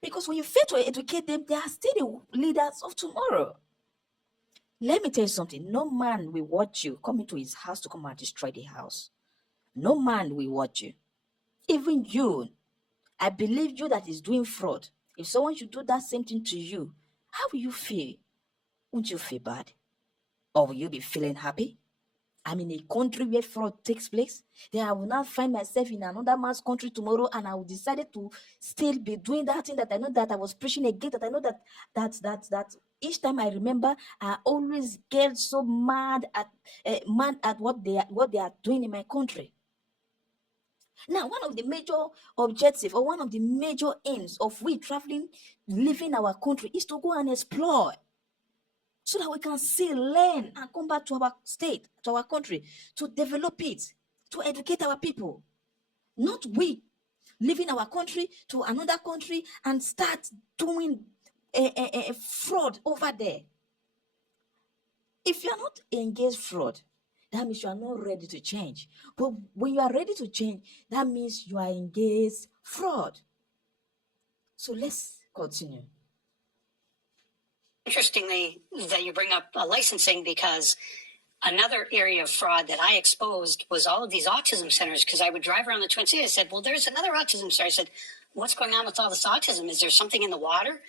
Because when you fail to educate them, they are still the leaders of tomorrow. Let me tell you something. No man will watch you come into his house to come and destroy the house. No man will watch you. Even you, I believe you that is doing fraud. If someone should do that same thing to you, how will you feel? Won't you feel bad? Or will you be feeling happy? I'm in a country where fraud takes place. Then I will not find myself in another man's country tomorrow, and I will decide to still be doing that thing that I know that I was preaching against. That I know that each time I remember, I always get so mad at what they are doing in my country. Now, one of the major objectives or one of the major aims of we traveling, leaving our country is to go and explore so that we can see, learn, and come back to our state, to our country, to develop it, to educate our people. Not we leaving our country to another country and start doing a fraud over there. If you are not engaged fraud, that means you are not ready to change. But when you are ready to change, that means you are engaged fraud. So let's continue. Interestingly, that you bring up licensing, because another area of fraud that I exposed was all of these autism centers, because I would drive around the Twin Cities. I said, well, there's another autism center. I said, what's going on with all this autism? Is there something in the water?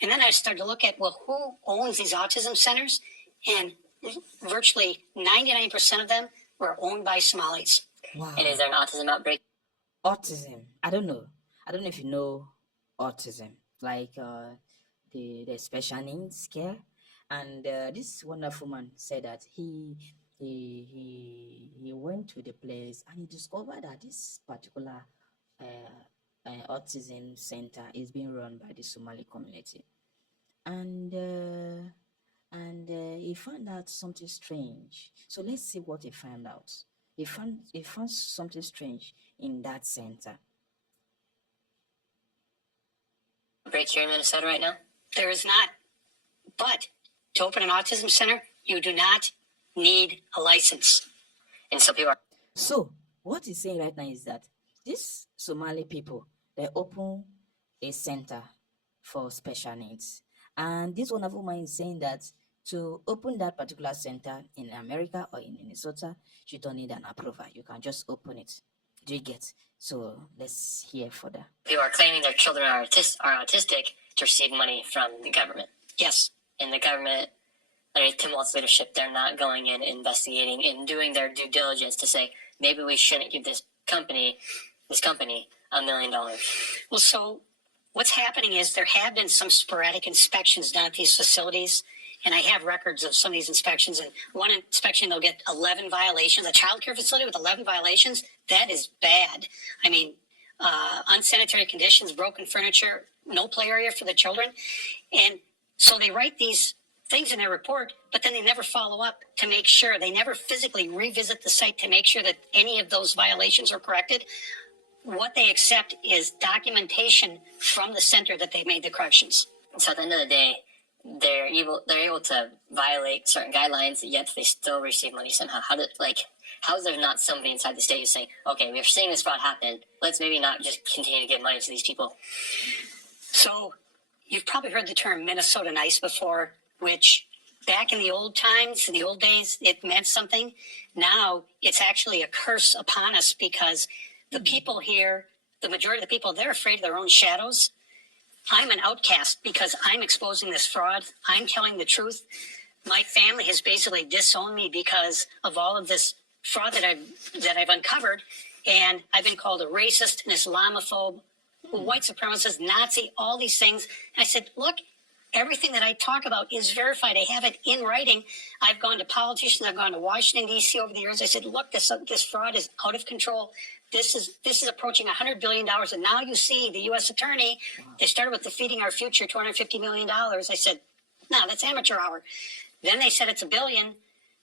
And then I started to look at, well, who owns these autism centers? And virtually 99% of them were owned by Somalis. Wow. And is there an autism outbreak? Autism. I don't know. I don't know if you know autism, like the special needs care. And this wonderful man said that he went to the place and he discovered that this particular autism center is being run by the Somali community, and he found out something strange. So let's see what he found out. He found something strange in that center. Break here in Minnesota right now? There is not. But to open an autism center, you do not need a license. And so people are. So what he's saying right now is that these Somali people, they open a center for special needs. And this wonderful man is saying that to open that particular center in America or in Minnesota, you don't need an approval. You can just open it. Do you get? So let's hear further. People are claiming their children are autistic to receive money from the government. Yes. And the government, under Tim Walz's leadership, they're not going in investigating and doing their due diligence to say, maybe we shouldn't give this company $1 million. Well, so what's happening is there have been some sporadic inspections done at these facilities, and I have records of some of these inspections. And one inspection, they'll get 11 violations. A child care facility with 11 violations, that is bad. I mean, unsanitary conditions, broken furniture, no play area for the children. And so they write these things in their report, but then they never follow up to make sure. They never physically revisit the site to make sure that any of those violations are corrected. What they accept is documentation from the center that they made the corrections. So at the end of the day, they're able to violate certain guidelines, yet they still receive money somehow. How is there not somebody inside the state who's saying, okay, we're seeing this fraud happen, let's maybe not just continue to give money to these people? So you've probably heard the term Minnesota nice before, which back in the old times, in the old days, it meant something. Now it's actually a curse upon us, because the people here, the majority of the people, they're afraid of their own shadows. I'm an outcast because I'm exposing this fraud. I'm telling the truth. My family has basically disowned me because of all of this fraud that I've uncovered, and I've been called a racist, an Islamophobe, white supremacist, Nazi, all these things. And I said, look, everything that I talk about is verified. I have it in writing. I've gone to politicians. I've gone to Washington, D.C. over the years. I said, look, this fraud is out of control. This is approaching $100 billion. And now you see the U.S. attorney, they started with defeating our future, $250 million. I said, no, that's amateur hour. Then they said it's $1 billion.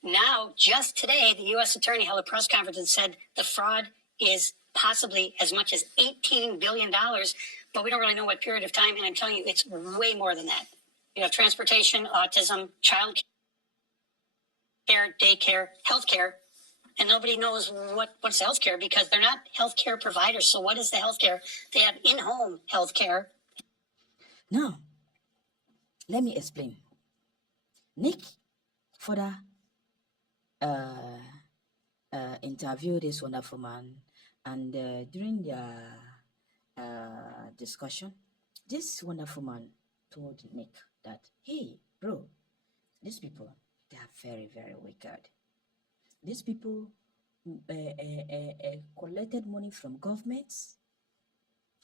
Now, just today, the U.S. attorney held a press conference and said the fraud is possibly as much as $18 billion, but we don't really know what period of time. And I'm telling you, it's way more than that. You have transportation, autism, child care, daycare, healthcare. And nobody knows what's healthcare because they're not healthcare providers. So what is the healthcare? They have in-home healthcare. Now, let me explain. Nick further interviewed this wonderful man, and during their discussion, this wonderful man told Nick that, hey, bro, these people, they are very, very wicked. These people collected money from governments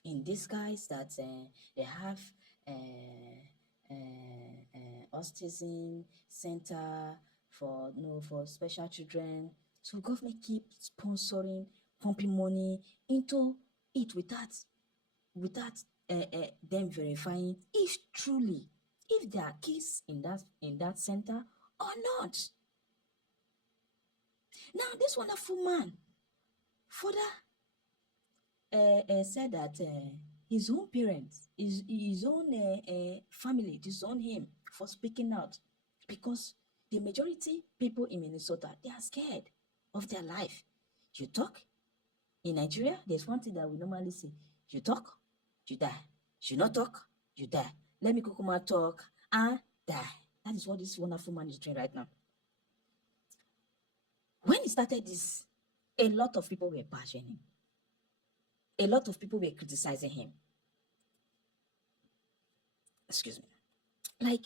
in disguise that they have autism center for special children. So government keep sponsoring, pumping money into it without them verifying if truly if there are kids in that center or not. Now this wonderful man further said that his own parents, his own family disown him for speaking out because the majority people in Minnesota, they are scared of their life. You talk in Nigeria, there's one thing that we normally say: you talk, you die. You not talk, you die. Let me kukuma talk and die. That is what this wonderful man is doing right now. When he started this, a lot of people were bashing him. A lot of people were criticizing him. Excuse me. Like,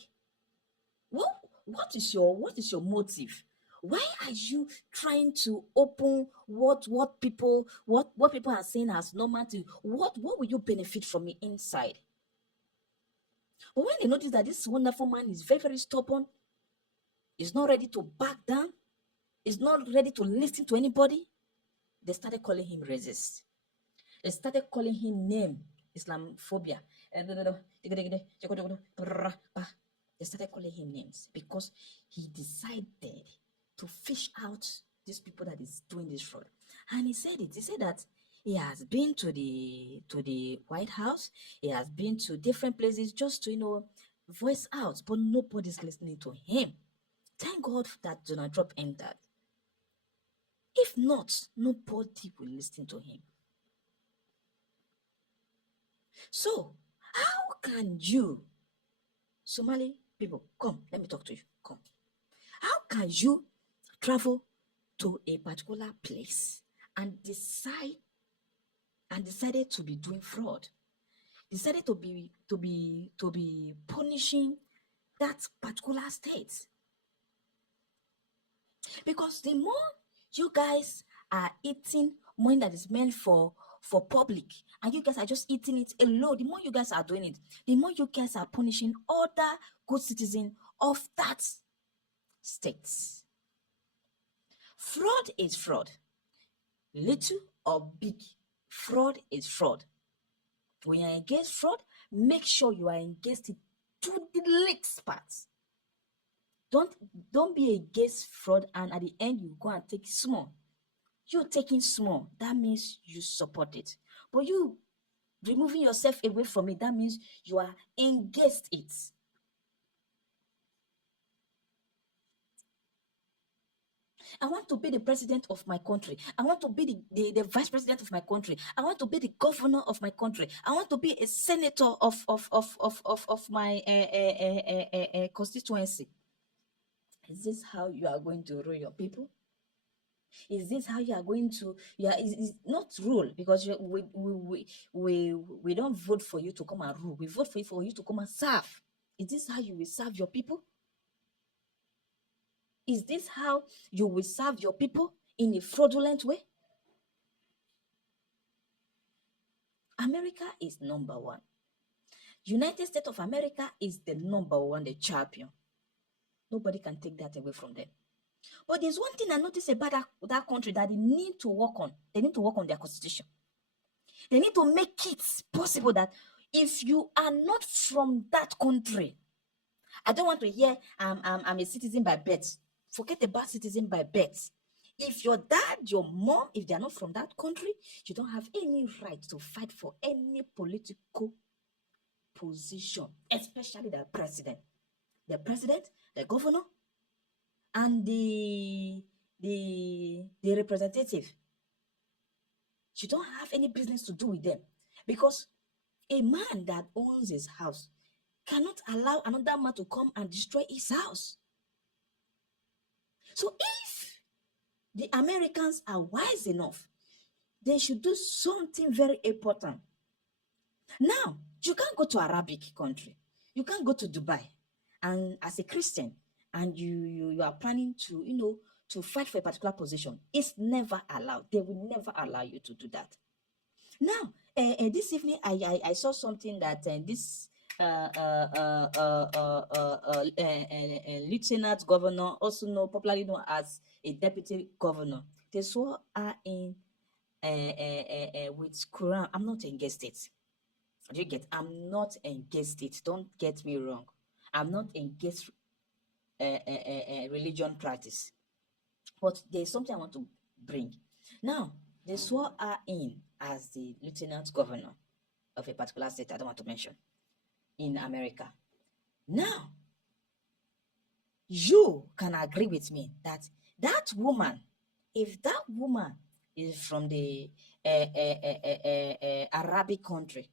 what is your motive? Why are you trying to open what people are saying as normal to what will you benefit from the inside? But when they notice that this wonderful man is very, very stubborn, is not ready to back down, is not ready to listen to anybody, they started calling him racist. They started calling him name, Islamophobia. They started calling him names because he decided to fish out these people that is doing this fraud. And he said it. He said that he has been to the White House. He has been to different places just to voice out, but nobody's listening to him. Thank God that Donald Trump entered. If not, nobody will listen to him. So, how can you, Somali people, come, let me talk to you, come. How can you travel to a particular place and decided to be doing fraud, decided to be punishing that particular state? Because the more you guys are eating money that is meant for public, and you guys are just eating it alone, the more you guys are doing it, the more you guys are punishing other good citizens of that state. Fraud is fraud. Little or big, fraud is fraud. When you're against fraud, make sure you are against it to the least part. Don't be against fraud and at the end you go and take small. You taking small, that means you support it. But you removing yourself away from it, that means you are against it. I want to be the president of my country. I want to be the vice president of my country. I want to be the governor of my country. I want to be a senator of my constituency. Is this how you are going to rule your people? Is this how you are going to? Is not rule, because we don't vote for you to come and rule. We vote for you to come and serve. Is this how you will serve your people? Is this how you will serve your people in a fraudulent way? America is number one. United States of America is the number one, the champion. Nobody can take that away from them. But there's one thing I noticed about that country that they need to work on. They need to work on their constitution. They need to make it possible that if you are not from that country, I don't want to hear I'm a citizen by birth. Forget about citizen by birth. If your dad, your mom, if they are not from that country, you don't have any right to fight for any political position, especially the president, the governor, and the representative. You don't have any business to do with them, because a man that owns his house cannot allow another man to come and destroy his house. So if the Americans are wise enough, they should do something very important. Now, you can't go to Arabic country. You can't go to Dubai and as a Christian and you are planning to, to fight for a particular position. It's never allowed. They will never allow you to do that. Now, this evening, I saw something that this lieutenant governor, also popularly known as a deputy governor, they swore her in with Quran. I'm not Engage State. Do you get? I'm not Engage State. Don't get me wrong. I'm not engaged religion practice. But there's something I want to bring. Now, they swore her in as the lieutenant governor of a particular state I don't want to mention in America. Now, you can agree with me that that woman, if that woman is from the Arabic country,